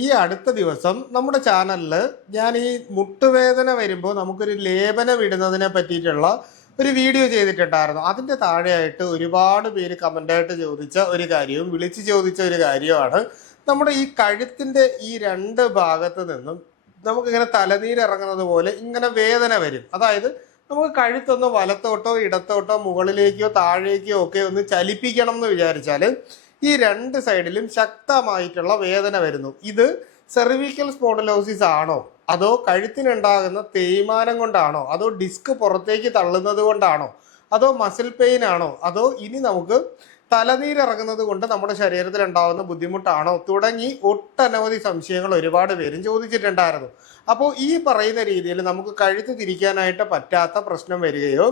ഈ അടുത്ത ദിവസം നമ്മുടെ ചാനലിൽ ഞാൻ ഈ മുട്ടുവേദന വരുമ്പോൾ നമുക്കൊരു ലേപനം ഇടുന്നതിനെ പറ്റിയിട്ടുള്ള ഒരു വീഡിയോ ചെയ്തിട്ടുണ്ടായിരുന്നു. അതിൻ്റെ താഴെയായിട്ട് ഒരുപാട് പേര് കമൻ്റായിട്ട് ചോദിച്ച ഒരു കാര്യവും വിളിച്ച് ചോദിച്ച ഒരു കാര്യമാണ് നമ്മുടെ ഈ കഴുത്തിൻ്റെ ഈ രണ്ട് ഭാഗത്ത് നിന്നും നമുക്കിങ്ങനെ തലനീരിറങ്ങുന്നത് പോലെ ഇങ്ങനെ വേദന വരും. അതായത് നമുക്ക് കഴുത്തൊന്ന് വലത്തോട്ടോ ഇടത്തോട്ടോ മുകളിലേക്കോ താഴേക്കോ ഒക്കെ ഒന്ന് ചലിപ്പിക്കണം എന്ന് വിചാരിച്ചാൽ ഈ രണ്ട് സൈഡിലും ശക്തമായിട്ടുള്ള വേദന വരുന്നു. ഇത് സെർവിക്കൽ സ്പോണ്ടിലോസിസ് ആണോ, അതോ കഴുത്തിനുണ്ടാകുന്ന തേയ്മാനം കൊണ്ടാണോ, അതോ ഡിസ്ക് പുറത്തേക്ക് തള്ളുന്നത് കൊണ്ടാണോ, അതോ മസിൽ പെയിൻ ആണോ, അതോ ഇനി നമുക്ക് തലനീരിറങ്ങുന്നത് കൊണ്ട് നമ്മുടെ ശരീരത്തിൽ ഉണ്ടാകുന്ന ബുദ്ധിമുട്ടാണോ തുടങ്ങി ഒട്ടനവധി സംശയങ്ങൾ ഒരുപാട് പേരും ചോദിച്ചിട്ടുണ്ടായിരുന്നു. അപ്പോൾ ഈ പറയുന്ന രീതിയിൽ നമുക്ക് കഴുത്ത് തിരിക്കാനായിട്ട് പറ്റാത്ത പ്രശ്നം വരികയോ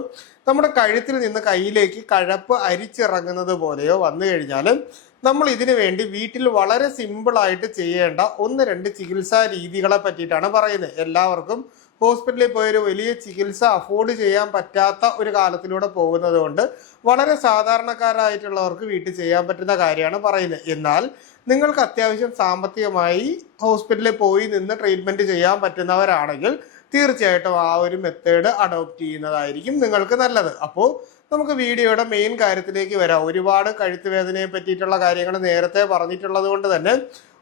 നമ്മുടെ കഴുത്തിൽ നിന്ന് കയ്യിലേക്ക് കഴപ്പ് അരിച്ചിറങ്ങുന്നത് പോലെയോ വന്നു കഴിഞ്ഞാൽ നമ്മൾ ഇതിനു വേണ്ടി വീട്ടിൽ വളരെ സിമ്പിളായിട്ട് ചെയ്യേണ്ട 1-2 ചികിത്സാ രീതികളെ പറ്റിയിട്ടാണ് പറയുന്നത്. എല്ലാവർക്കും ഹോസ്പിറ്റലിൽ പോയൊരു വലിയ ചികിത്സ അഫോർഡ് ചെയ്യാൻ പറ്റാത്ത ഒരു കാലത്തിലൂടെ പോകുന്നത് കൊണ്ട് വളരെ സാധാരണക്കാരായിട്ടുള്ളവർക്ക് വീട്ടിൽ ചെയ്യാൻ പറ്റുന്ന കാര്യമാണ് പറയുന്നത്. എന്നാൽ നിങ്ങൾക്ക് അത്യാവശ്യം സാമ്പത്തികമായി ഹോസ്പിറ്റലിൽ പോയി നിന്ന് ട്രീറ്റ്മെൻറ്റ് ചെയ്യാൻ പറ്റുന്നവരാണെങ്കിൽ തീർച്ചയായിട്ടും ആ ഒരു മെത്തേഡ് അഡോപ്റ്റ് ചെയ്യുന്നതായിരിക്കും നിങ്ങൾക്ക് നല്ലത്. അപ്പോൾ നമുക്ക് വീഡിയോയുടെ മെയിൻ കാര്യത്തിലേക്ക് വരാം. ഒരുപാട് കഴുത്ത് വേദനയെ പറ്റിയിട്ടുള്ള കാര്യങ്ങൾ നേരത്തെ പറഞ്ഞിട്ടുള്ളത് കൊണ്ട് തന്നെ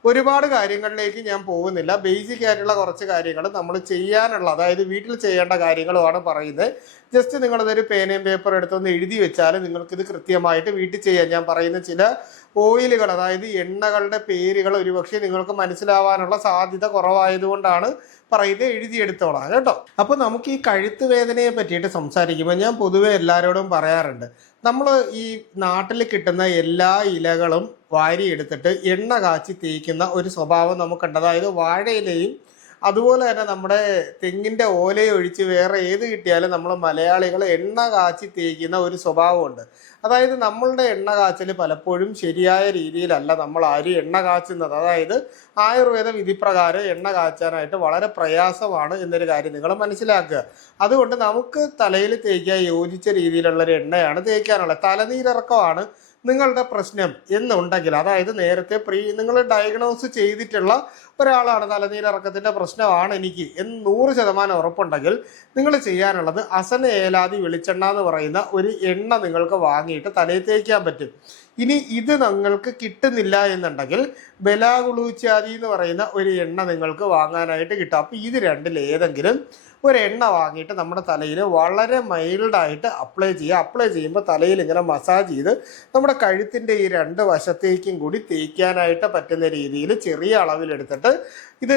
ഒരുപാട് കാര്യങ്ങളിലേക്ക് ഞാൻ പോകുന്നില്ല. ബേസിക് ആയിട്ടുള്ള കുറച്ച് കാര്യങ്ങൾ നമ്മൾ ചെയ്യാനുള്ള, അതായത് വീട്ടിൽ ചെയ്യേണ്ട കാര്യങ്ങളുമാണ് പറയുന്നത്. ജസ്റ്റ് നിങ്ങളിതൊരു പേനയും പേപ്പറും എടുത്തൊന്ന് എഴുതി വെച്ചാൽ നിങ്ങൾക്കിത് കൃത്യമായിട്ട് വീട്ടിൽ ചെയ്യാം. ഞാൻ പറയുന്ന ചില ഓയിലുകൾ, അതായത് എണ്ണകളുടെ പേരുകൾ ഒരുപക്ഷെ നിങ്ങൾക്ക് മനസ്സിലാവാനുള്ള സാധ്യത കുറവായതുകൊണ്ടാണ് പറയുന്നത്, എഴുതിയെടുത്തോളാം കേട്ടോ. അപ്പോൾ നമുക്ക് ഈ കഴുത്ത് വേദനയെ പറ്റിയിട്ട് സംസാരിക്കുമ്പോൾ ഞാൻ പൊതുവെ എല്ലാവരോടും പറയാറുണ്ട്, നമ്മൾ ഈ നാട്ടിൽ കിട്ടുന്ന എല്ലാ ഇലകളും വാരിയെടുത്തിട്ട് എണ്ണ കാച്ചി തേക്കുന്ന ഒരു സ്വഭാവം നമുക്കുണ്ട്. അതായത് വാഴയിലയും അതുപോലെ തന്നെ നമ്മുടെ തെങ്ങിൻ്റെ ഓലയും ഒഴിച്ച് വേറെ ഏത് കിട്ടിയാലും നമ്മൾ മലയാളികൾ എണ്ണ കാച്ചി തേക്കുന്ന ഒരു സ്വഭാവമുണ്ട്. അതായത് നമ്മളുടെ എണ്ണ കാച്ചൽ പലപ്പോഴും ശരിയായ രീതിയിലല്ല നമ്മൾ ആരും എണ്ണ കാച്ചുന്നത്. അതായത് ആയുർവേദ വിധിപ്രകാരം എണ്ണ കാച്ചാനായിട്ട് വളരെ പ്രയാസമാണ് എന്നൊരു കാര്യം നിങ്ങൾ മനസ്സിലാക്കുക. അതുകൊണ്ട് നമുക്ക് തലയിൽ തേക്കാൻ യോജിച്ച രീതിയിലുള്ളൊരു എണ്ണയാണ് തേക്കാനുള്ളത്. തലനീരിറക്കമാണ് നിങ്ങളുടെ പ്രശ്നം എന്നുണ്ടെങ്കിൽ, അതായത് നേരത്തെ നിങ്ങൾ ഡയഗ്നോസ് ചെയ്തിട്ടുള്ള ഒരാളാണ് തലനീരിറക്കത്തിൻ്റെ പ്രശ്നമാണ് എനിക്ക് എന്ന് 100% ഉറപ്പുണ്ടെങ്കിൽ നിങ്ങൾ ചെയ്യാനുള്ളത് അസന ഏലാദി വെളിച്ചെണ്ണ എന്ന് പറയുന്ന ഒരു എണ്ണ നിങ്ങൾക്ക് വാങ്ങിയിട്ട് തലയിൽ തേക്കാൻ പറ്റും. ഇനി ഇത് നിങ്ങൾക്ക് കിട്ടുന്നില്ല എന്നുണ്ടെങ്കിൽ ബലാഗുളൂച്ചാതി എന്ന് പറയുന്ന ഒരു എണ്ണ നിങ്ങൾക്ക് വാങ്ങാനായിട്ട് കിട്ടും. അപ്പോൾ ഇത് രണ്ടിൽ ഏതെങ്കിലും ഒരു എണ്ണ വാങ്ങിയിട്ട് നമ്മുടെ തലയിൽ വളരെ മൈൽഡായിട്ട് അപ്ലൈ ചെയ്യുക. അപ്ലൈ ചെയ്യുമ്പോൾ തലയിൽ ഇങ്ങനെ മസാജ് ചെയ്ത് നമ്മുടെ കഴുത്തിൻ്റെ ഈ 2 വശത്തേക്കും കൂടി തേക്കാനായിട്ട് പറ്റുന്ന രീതിയിൽ ചെറിയ അളവിലെടുത്തിട്ട് ഇത്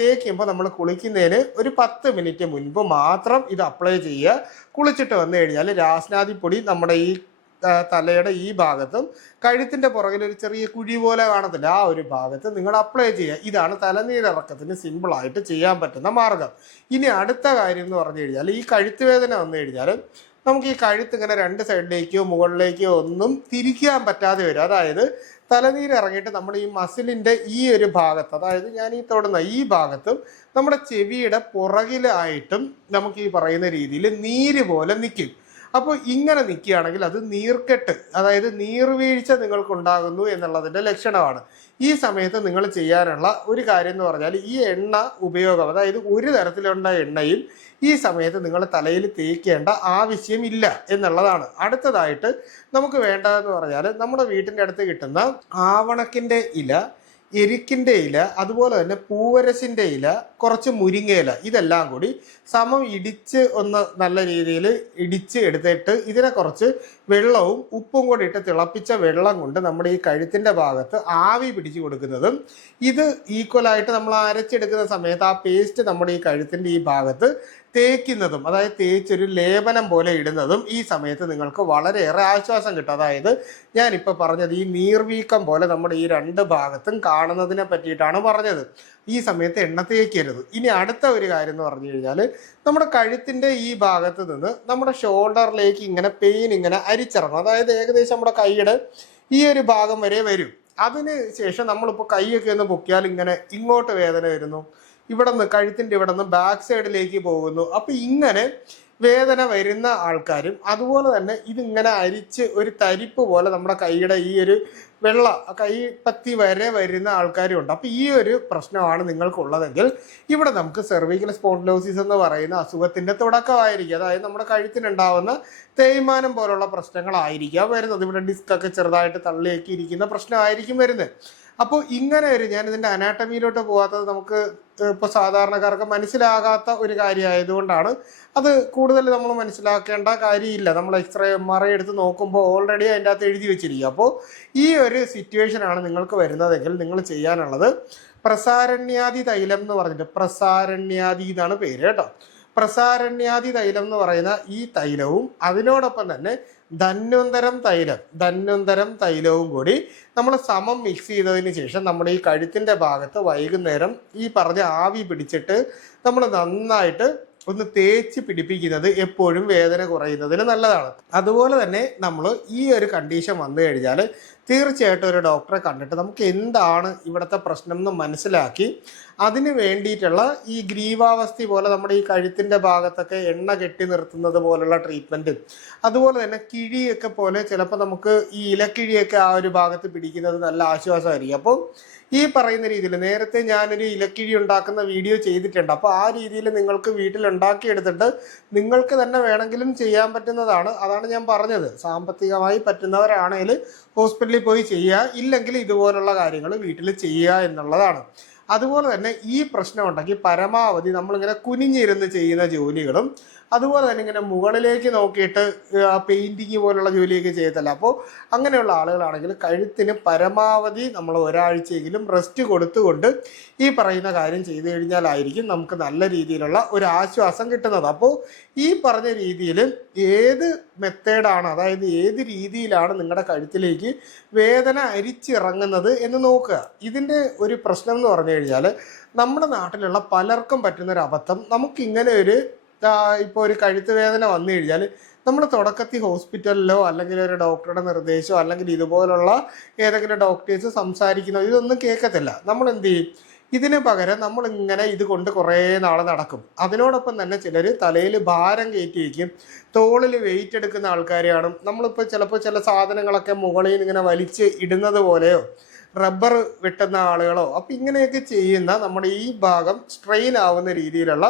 തേക്കുമ്പോൾ നമ്മൾ കുളിക്കുന്നതിന് ഒരു 10 മിനിറ്റ് മുൻപ് മാത്രം ഇത് അപ്ലൈ ചെയ്യുക. കുളിച്ചിട്ട് വന്നു കഴിഞ്ഞാൽ രാസ്നാദിപ്പൊടി നമ്മുടെ ഈ തലയുടെ ഈ ഭാഗത്തും കഴുത്തിൻ്റെ പുറകിൽ ഒരു ചെറിയ കുഴി പോലെ കാണത്തില്ല, ആ ഒരു ഭാഗത്ത് നിങ്ങൾ അപ്ലൈ ചെയ്യുക. ഇതാണ് തലനീരിറക്കത്തിന് സിമ്പിളായിട്ട് ചെയ്യാൻ പറ്റുന്ന മാർഗം. ഇനി അടുത്ത കാര്യം എന്ന് പറഞ്ഞു കഴിഞ്ഞാൽ ഈ കഴുത്ത് വേദന വന്നു കഴിഞ്ഞാൽ നമുക്ക് ഈ കഴുത്ത് ഇങ്ങനെ 2 സൈഡിലേക്കോ മുകളിലേക്കോ ഒന്നും തിരിക്കാൻ പറ്റാതെ വരും. അതായത് തലനീരിറങ്ങിയിട്ട് നമ്മൾ ഈ മസിലിൻ്റെ ഈ ഒരു ഭാഗത്ത്, അതായത് ഞാൻ ഈ തൊടുന്ന ഈ ഭാഗത്തും നമ്മുടെ ചെവിയുടെ പുറകിലായിട്ടും നമുക്ക് ഈ പറയുന്ന രീതിയിൽ നീര് പോലെ നിൽക്കും. അപ്പോൾ ഇങ്ങനെ നിൽക്കുകയാണെങ്കിൽ അത് നീർക്കെട്ട്, അതായത് നീർവീഴ്ച നിങ്ങൾക്കുണ്ടാകുന്നു എന്നുള്ളതിൻ്റെ ലക്ഷണമാണ്. ഈ സമയത്ത് നിങ്ങൾ ചെയ്യാനുള്ള ഒരു കാര്യം എന്ന് പറഞ്ഞാൽ ഈ എണ്ണ ഉപയോഗം, അതായത് ഒരു തരത്തിലുള്ള എണ്ണയും ഈ സമയത്ത് നിങ്ങൾ തലയിൽ തേക്കേണ്ട ആവശ്യമില്ല എന്നുള്ളതാണ്. അടുത്തതായിട്ട് നമുക്ക് വേണ്ടതെന്ന് പറഞ്ഞാൽ നമ്മുടെ വീട്ടിൻ്റെ അടുത്ത് കിട്ടുന്ന ആവണക്കിൻ്റെ ഇല, എരിക്കിൻ്റെ ഇല, അതുപോലെ തന്നെ പൂവരശിൻ്റെ ഇല, കുറച്ച് മുരിങ്ങയില, ഇതെല്ലാം കൂടി സമം ഇടിച്ച് ഒന്ന് നല്ല രീതിയിൽ ഇടിച്ച് എടുത്തിട്ട് ഇതിനെ കുറച്ച് വെള്ളവും ഉപ്പും കൂടി ഇട്ട് തിളപ്പിച്ച വെള്ളം കൊണ്ട് നമ്മുടെ ഈ കഴുത്തിൻ്റെ ഭാഗത്ത് ആവി പിടിച്ചു കൊടുക്കുന്നതും, ഇത് ഈക്വലായിട്ട് നമ്മൾ അരച്ചെടുക്കുന്ന സമയത്ത് ആ പേസ്റ്റ് നമ്മുടെ ഈ കഴുത്തിൻ്റെ ഈ ഭാഗത്ത് തേക്കുന്നതും, അതായത് തേച്ചൊരു ലേപനം പോലെ ഇടുന്നതും ഈ സമയത്ത് നിങ്ങൾക്ക് വളരെയേറെ ആശ്വാസം കിട്ടും. അതായത് ഞാനിപ്പോൾ പറഞ്ഞത് ഈ നീർവീക്കം പോലെ നമ്മുടെ ഈ 2 ഭാഗത്തും കാണുന്നതിനെ പറ്റിയിട്ടാണ് പറഞ്ഞത്. ഈ സമയത്ത് എണ്ണ തേക്കരുത്. ഇനി അടുത്ത ഒരു കാര്യം എന്ന് പറഞ്ഞു കഴിഞ്ഞാൽ നമ്മുടെ കഴുത്തിൻ്റെ ഈ ഭാഗത്ത് നിന്ന് നമ്മുടെ ഷോൾഡറിലേക്ക് ഇങ്ങനെ പെയിൻ ഇങ്ങനെ അരിച്ചിറങ്ങും. അതായത് ഏകദേശം നമ്മുടെ കൈയുടെ ഈ ഒരു ഭാഗം വരെ വരും. അതിന് ശേഷം നമ്മളിപ്പോൾ കൈയൊക്കെ ഒന്ന് പൊക്കിയാൽ ഇങ്ങനെ ഇങ്ങോട്ട് വേദന വരുന്നു, ഇവിടെ നിന്ന് കഴുത്തിൻ്റെ ഇവിടെ നിന്ന് ബാക്ക് സൈഡിലേക്ക് പോകുന്നു. അപ്പോൾ ഇങ്ങനെ വേദന വരുന്ന ആൾക്കാരും അതുപോലെ തന്നെ ഇതിങ്ങനെ അരിച്ച് ഒരു തരിപ്പ് പോലെ നമ്മുടെ കൈയുടെ ഈ ഒരു വെള്ള കൈപ്പത്തി വരെ വരുന്ന ആൾക്കാരും ഉണ്ട്. അപ്പോൾ ഈ ഒരു പ്രശ്നമാണ് നിങ്ങൾക്കുള്ളതെങ്കിൽ ഇവിടെ നമുക്ക് സെർവിക്കൽ സ്പോണ്ടിലോസിസ് എന്ന് പറയുന്ന അസുഖത്തിന്റെ തുടക്കമായിരിക്കും. അതായത് നമ്മുടെ കഴുത്തിനുണ്ടാവുന്ന തേയ്മാനം പോലുള്ള പ്രശ്നങ്ങളായിരിക്കാം വരുന്നത്. ഇവിടെ ഡിസ്ക് ഒക്കെ ചെറുതായിട്ട് തള്ളിയൊക്കെ ഇരിക്കുന്ന പ്രശ്നമായിരിക്കും വരുന്നത്. അപ്പോൾ ഇങ്ങനെ ഒരു ഞാൻ ഇതിൻ്റെ അനാട്ടമിയിലോട്ട് പോകാത്തത് നമുക്ക് ഇപ്പോൾ സാധാരണക്കാർക്ക് മനസ്സിലാകാത്ത ഒരു കാര്യമായതുകൊണ്ടാണ്. അത് കൂടുതൽ നമ്മൾ മനസ്സിലാക്കേണ്ട കാര്യമില്ല. നമ്മൾ എക്സ്റേ MRI എടുത്ത് നോക്കുമ്പോൾ ഓൾറെഡി അതിൻ്റെ അകത്ത് എഴുതി വെച്ചിരിക്കുക. അപ്പോൾ ഈ ഒരു സിറ്റുവേഷനാണ് നിങ്ങൾക്ക് വരുന്നതെങ്കിൽ നിങ്ങൾ ചെയ്യാനുള്ളത് പ്രസാരണ്യാദി തൈലം എന്ന് പറഞ്ഞിട്ട്, പ്രസാരണ്യാദി എന്നാണ് പേര് കേട്ടോ. പ്രസാരണ്യാദി തൈലം എന്ന് പറയുന്ന ഈ തൈലവും അതിനോടൊപ്പം തന്നെ ധന്വന്തരം തൈലവും കൂടി നമ്മൾ സമം മിക്സ് ചെയ്തതിന് ശേഷം നമ്മുടെ ഈ കഴുത്തിൻ്റെ ഭാഗത്ത് വൈകുന്നേരം ഈ പറഞ്ഞ ആവി പിടിച്ചിട്ട് നമ്മൾ നന്നായിട്ട് ഒന്ന് തേച്ച് പിടിപ്പിക്കുന്നത് എപ്പോഴും വേദന കുറയുന്നതിന് നല്ലതാണ്. അതുപോലെ തന്നെ നമ്മൾ ഈ ഒരു കണ്ടീഷൻ വന്നു കഴിഞ്ഞാൽ തീർച്ചയായിട്ടും ഒരു ഡോക്ടറെ കണ്ടിട്ട് നമുക്ക് എന്താണ് ഇവിടുത്തെ പ്രശ്നം എന്ന് മനസ്സിലാക്കി അതിന് വേണ്ടിയിട്ടുള്ള ഈ ഗ്രീവാവസ്ഥി പോലെ നമ്മുടെ ഈ കഴുത്തിൻ്റെ ഭാഗത്തൊക്കെ എണ്ണ കെട്ടി നിർത്തുന്നത് പോലുള്ള ട്രീറ്റ്മെൻറ്റ്, അതുപോലെ തന്നെ കിഴിയൊക്കെ പോലെ ചിലപ്പോൾ നമുക്ക് ഈ ഇലക്കിഴിയൊക്കെ ആ ഒരു ഭാഗത്ത് പിടിക്കുന്നത് നല്ല ആശ്വാസമായിരിക്കും. അപ്പോൾ ഈ പറയുന്ന രീതിയിൽ നേരത്തെ ഞാനൊരു ഇലക്കിഴി ഉണ്ടാക്കുന്ന വീഡിയോ ചെയ്തിട്ടുണ്ട്. അപ്പോൾ ആ രീതിയിൽ നിങ്ങൾക്ക് വീട്ടിൽ ഉണ്ടാക്കിയെടുത്തിട്ട് നിങ്ങൾക്ക് തന്നെ വേണമെങ്കിലും ചെയ്യാൻ പറ്റുന്നതാണ്. അതാണ് ഞാൻ പറഞ്ഞത്. സാമ്പത്തികമായി പറ്റുന്നവരാണെങ്കിൽ ഹോസ്പിറ്റലിൽ പോയി ചെയ്യുക, ഇല്ലെങ്കിൽ ഇതുപോലുള്ള കാര്യങ്ങൾ വീട്ടിൽ ചെയ്യുക എന്നുള്ളതാണ്. അതുപോലെ തന്നെ ഈ പ്രശ്നം ഉണ്ടെങ്കിൽ പരമാവധി നമ്മളിങ്ങനെ കുനിഞ്ഞിരുന്ന് ചെയ്യുന്ന ജോലികളും അതുപോലെ തന്നെ ഇങ്ങനെ മുകളിലേക്ക് നോക്കിയിട്ട് പെയിൻറ്റിങ് പോലുള്ള ജോലിയൊക്കെ ചെയ്യത്തില്ല. അപ്പോൾ അങ്ങനെയുള്ള ആളുകളാണെങ്കിൽ കഴുത്തിന് പരമാവധി നമ്മൾ ഒരാഴ്ചയെങ്കിലും റെസ്റ്റ് കൊടുത്തുകൊണ്ട് ഈ പറയുന്ന കാര്യം ചെയ്തു കഴിഞ്ഞാലായിരിക്കും നമുക്ക് നല്ല രീതിയിലുള്ള ഒരു ആശ്വാസം കിട്ടുന്നത്. അപ്പോൾ ഈ പറഞ്ഞ രീതിയിൽ ഏത് മെത്തേഡാണ്, അതായത് ഏത് രീതിയിലാണ് നിങ്ങളുടെ കഴുത്തിലേക്ക് വേദന അരിച്ചിറങ്ങുന്നത് എന്ന് നോക്കുക. ഇതിൻ്റെ ഒരു പ്രശ്നം എന്ന് പറഞ്ഞു കഴിഞ്ഞാൽ നമ്മുടെ നാട്ടിലുള്ള പലർക്കും പറ്റുന്നൊരു അബദ്ധം, നമുക്കിങ്ങനെ ഒരു ഇപ്പോൾ ഒരു കഴുത്ത് വേദന വന്നു കഴിഞ്ഞാൽ നമ്മൾ തുടക്കത്തിൽ ഹോസ്പിറ്റലിലോ അല്ലെങ്കിൽ ഒരു ഡോക്ടറുടെ നിർദ്ദേശമോ അല്ലെങ്കിൽ ഇതുപോലുള്ള ഏതെങ്കിലും ഡോക്ടേഴ്സ് സംസാരിക്കുന്നോ ഇതൊന്നും കേൾക്കത്തില്ല. നമ്മൾ എന്ത് ചെയ്യും? ഇതിന് പകരം നമ്മളിങ്ങനെ ഇത് കൊണ്ട് കുറേ നാൾ നടക്കും. അതിനോടൊപ്പം തന്നെ ചിലർ തലയിൽ ഭാരം കയറ്റി വയ്ക്കും, തോളിൽ വെയിറ്റ് എടുക്കുന്ന ആൾക്കാർ കാണും. നമ്മളിപ്പോൾ ചിലപ്പോൾ ചില സാധനങ്ങളൊക്കെ മുകളിൽ ഇങ്ങനെ വലിച്ച് ഇടുന്നത് പോലെയോ റബ്ബർ വെട്ടുന്ന ആളുകളോ, അപ്പം ഇങ്ങനെയൊക്കെ ചെയ്യുന്ന നമ്മുടെ ഈ ഭാഗം സ്ട്രെയിൻ ആവുന്ന രീതിയിലുള്ള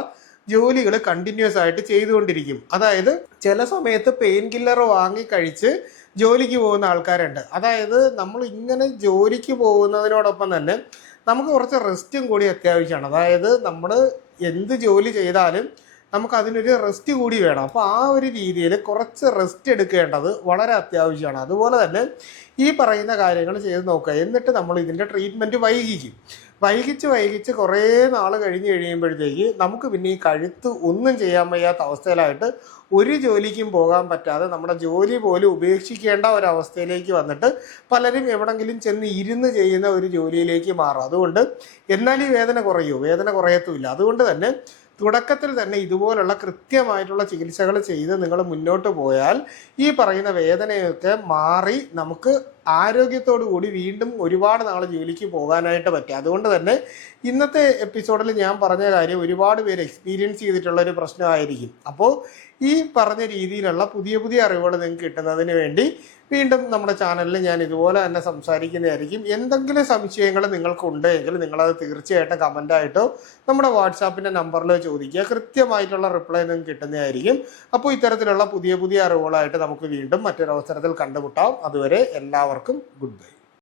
ജോലികൾ കണ്ടിന്യൂസ് ആയിട്ട് ചെയ്തുകൊണ്ടിരിക്കും. അതായത് ചില സമയത്ത് പെയിൻ കില്ലർ വാങ്ങി കഴിച്ച് ജോലിക്ക് പോകുന്ന ആൾക്കാരുണ്ട്. അതായത് നമ്മൾ ഇങ്ങനെ ജോലിക്ക് പോകുന്നതിനോടൊപ്പം തന്നെ നമുക്ക് കുറച്ച് റെസ്റ്റും കൂടി അത്യാവശ്യമാണ്. അതായത് നമ്മൾ എന്ത് ജോലി ചെയ്താലും നമുക്ക് അതിനൊരു റെസ്റ്റ് കൂടി വേണം. അപ്പോൾ ആ ഒരു രീതിയിൽ കുറച്ച് റെസ്റ്റ് എടുക്കേണ്ടത് വളരെ അത്യാവശ്യമാണ്. അതുപോലെ തന്നെ ഈ പറയുന്ന കാര്യങ്ങൾ ചെയ്ത് നോക്കുക. എന്നിട്ട് നമ്മൾ ഇതിൻ്റെ ട്രീറ്റ്മെൻറ്റ് വൈകിച്ച് കുറേ നാൾ കഴിയുമ്പോഴത്തേക്ക് നമുക്ക് പിന്നെ ഈ കഴുത്ത് ഒന്നും ചെയ്യാൻ വയ്യാത്ത അവസ്ഥയിലായിട്ട് ഒരു ജോലിക്കും പോകാൻ പറ്റാതെ നമ്മുടെ ജോലി പോലും ഉപേക്ഷിക്കേണ്ട ഒരവസ്ഥയിലേക്ക് വന്നിട്ട് പലരും എവിടെങ്കിലും ചെന്ന് ഇരുന്ന് ചെയ്യുന്ന ഒരു ജോലിയിലേക്ക് മാറും. അതുകൊണ്ട് എന്നാൽ ഈ വേദന കുറയത്തുമില്ല. അതുകൊണ്ട് തന്നെ തുടക്കത്തിൽ തന്നെ ഇതുപോലുള്ള കൃത്യമായിട്ടുള്ള ചികിത്സകൾ ചെയ്ത് നിങ്ങൾ മുന്നോട്ട് പോയാൽ ഈ പറയുന്ന വേദനയൊക്കെ മാറി നമുക്ക് ആരോഗ്യത്തോടു കൂടി വീണ്ടും ഒരുപാട് നാൾ ജോലിക്ക് പോകാനായിട്ട് പറ്റും. അതുകൊണ്ട് തന്നെ ഇന്നത്തെ എപ്പിസോഡിൽ ഞാൻ പറഞ്ഞ കാര്യം ഒരുപാട് പേര് എക്സ്പീരിയൻസ് ചെയ്തിട്ടുള്ള ഒരു പ്രശ്നമായിരിക്കും. അപ്പോൾ ഈ പറഞ്ഞ രീതിയിലുള്ള പുതിയ അറിവുകൾ നിങ്ങൾക്ക് കിട്ടുന്നതിന് വേണ്ടി വീണ്ടും നമ്മുടെ ചാനലിൽ ഞാൻ ഇതുപോലെ തന്നെ സംസാരിക്കുന്നതായിരിക്കും. എന്തെങ്കിലും സംശയങ്ങൾ നിങ്ങൾക്കുണ്ടെങ്കിൽ നിങ്ങളത് തീർച്ചയായിട്ടും കമൻ്റായിട്ടോ നമ്മുടെ വാട്സാപ്പിൻ്റെ നമ്പറിലോ ചോദിക്കുക. കൃത്യമായിട്ടുള്ള റിപ്ലൈ നിങ്ങൾക്ക് കിട്ടുന്നതായിരിക്കും. അപ്പോൾ ഇത്തരത്തിലുള്ള പുതിയ അറിവുകളായിട്ട് നമുക്ക് വീണ്ടും മറ്റൊരവസരത്തിൽ കണ്ടുമുട്ടാം. അതുവരെ എല്ലാവർക്കും ഗുഡ് ബൈ.